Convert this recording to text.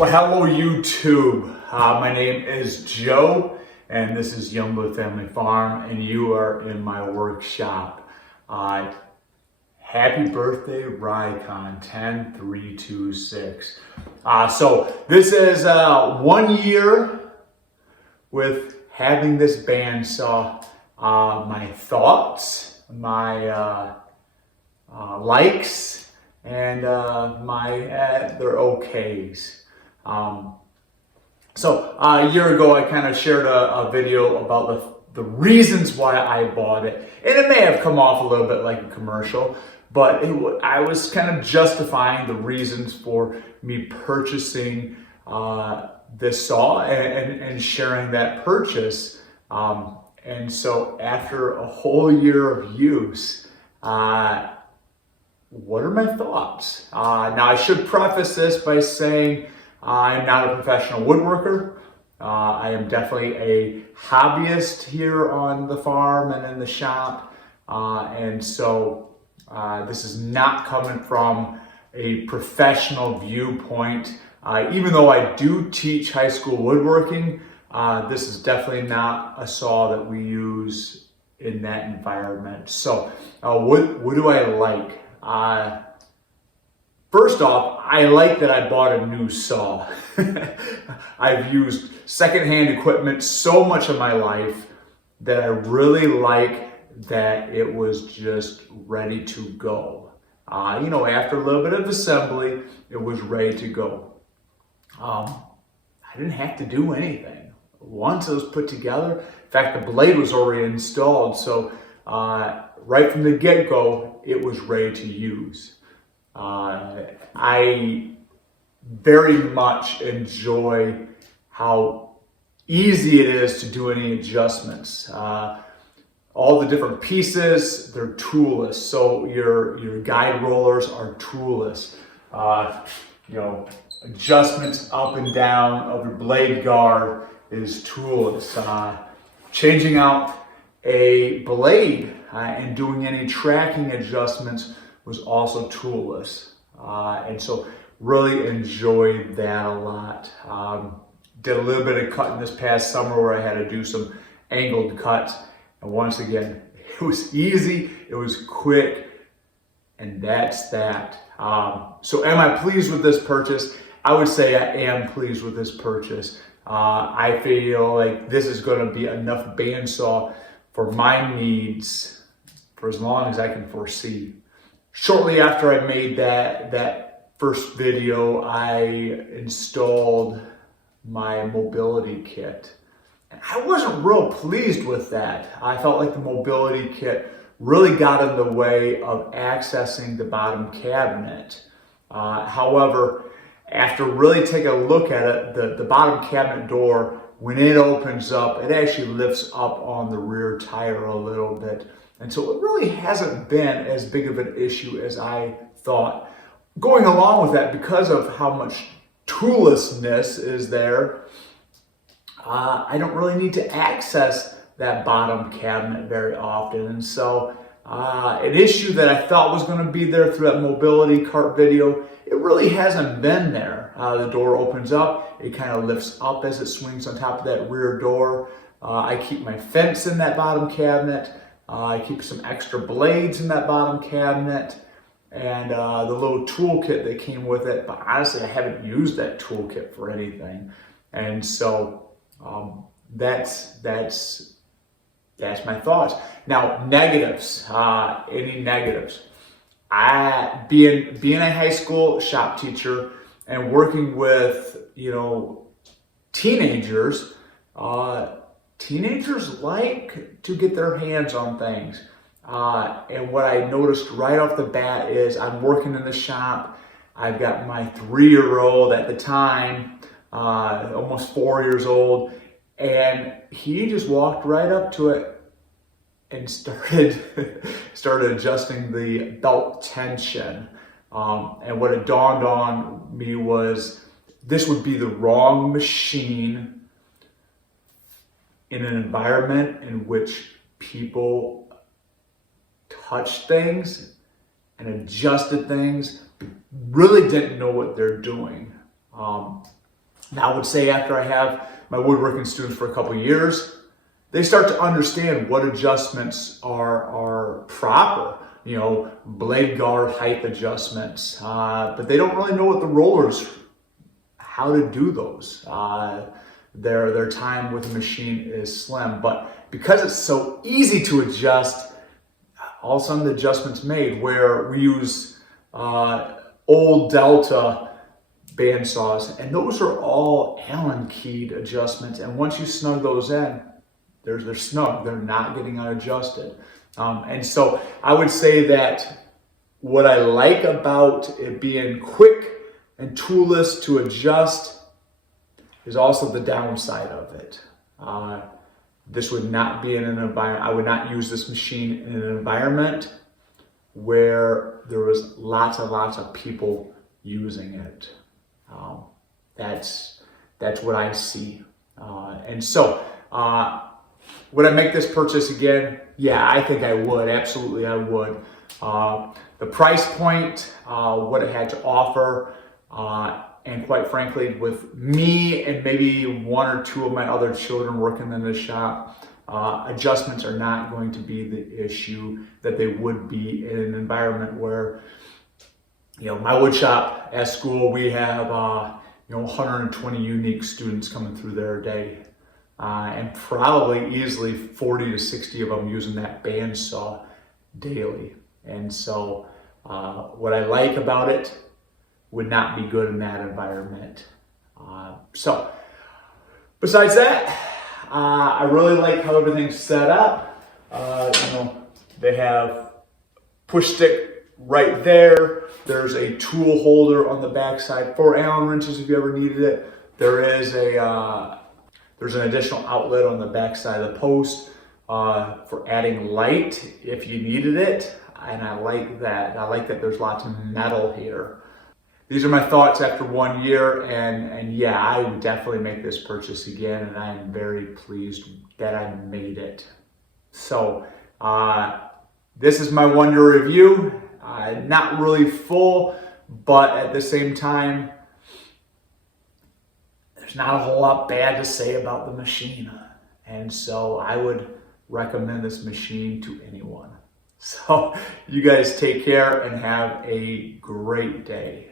Well, hello YouTube. My name is Joe, and this is Youngblood Family Farm, and you are in my workshop. Happy birthday, Rikon 10326. So this is 1 year with having this bandsaw. My thoughts, my likes, and their okays. So a year ago, I kind of shared a video about the reasons why I bought it, and it may have come off a little bit like a commercial, but I was kind of justifying the reasons for me purchasing this saw and sharing that purchase. And so after a whole year of use, what are my thoughts? Now, I should preface this by saying I'm not a professional woodworker. I am definitely a hobbyist here on the farm and in the shop. And so this is not coming from a professional viewpoint. Even though I do teach high school woodworking, this is definitely not a saw that we use in that environment. So what do I like? First off, I like that I bought a new saw. I've used secondhand equipment so much of my life that I really like that it was just ready to go. After a little bit of assembly, it was ready to go. I didn't have to do anything. Once it was put together, in fact, the blade was already installed, so right from the get-go, it was ready to use. I very much enjoy how easy it is to do any adjustments. All the different pieces, they're toolless. So your guide rollers are toolless. Adjustments up and down of your blade guard is toolless. Changing out a blade and doing any tracking adjustments was also toolless. And so really enjoyed that a lot. Did a little bit of cutting this past summer where I had to do some angled cuts. And once again, it was easy, it was quick, and that's that. So am I pleased with this purchase? I would say I am pleased with this purchase. I feel like this is going to be enough bandsaw for my needs for as long as I can foresee. Shortly after I made that first video, I installed my mobility kit. And I wasn't real pleased with that. I felt like the mobility kit really got in the way of accessing the bottom cabinet. However, after really taking a look at it, the bottom cabinet door, when it opens up, it actually lifts up on the rear tire a little bit. And so it really hasn't been as big of an issue as I thought. Going along with that, because of how much toollessness is there, I don't really need to access that bottom cabinet very often. And so an issue that I thought was going to be there through that mobility cart video, it really hasn't been there. The door opens up, it kind of lifts up as it swings on top of that rear door. I keep my fence in that bottom cabinet. I keep some extra blades in that bottom cabinet, and the little toolkit that came with it. But honestly, I haven't used that toolkit for anything. And so that's my thoughts. Now, negatives. Any negatives? Being a high school shop teacher and working with teenagers. Teenagers like to get their hands on things. And what I noticed right off the bat is I'm working in the shop. I've got my 3-year-old at the time, almost 4 years old, and he just walked right up to it and started adjusting the belt tension. And what it dawned on me was this would be the wrong machine in an environment in which people touched things and adjusted things, really didn't know what they're doing. Now I would say after I have my woodworking students for a couple of years, they start to understand what adjustments are proper. You know, blade guard height adjustments, but they don't really know what the rollers, how to do those. Their time with the machine is slim, but because it's so easy to adjust, all of a sudden the adjustments made where we use old Delta bandsaws, and those are all Allen keyed adjustments. And once you snug those in, they're snug. They're not getting unadjusted. And so I would say that what I like about it being quick and toolless to adjust is also the downside of it. This would not be in an environment, I would not use this machine in an environment where there was lots of people using it. That's what I see. And so, would I make this purchase again? Yeah, I think I would. Absolutely, I would. The price point, what it had to offer, and quite frankly, with me and maybe one or two of my other children working in the shop, adjustments are not going to be the issue that they would be in an environment where, you know, my wood shop at school, we have, 120 unique students coming through there a day. And probably easily 40 to 60 of them using that bandsaw daily. And so what I like about it would not be good in that environment. So besides that, I really like how everything's set up. They have push stick right there. There's a tool holder on the backside for Allen wrenches if you ever needed it. There's an additional outlet on the backside of the post for adding light if you needed it. And I like that. I like that there's lots of metal here. These are my thoughts after 1 year, and yeah, I would definitely make this purchase again, and I am very pleased that I made it. So, this is my 1 year review. Not really full, but at the same time, there's not a whole lot bad to say about the machine. And so I would recommend this machine to anyone. So you guys take care and have a great day.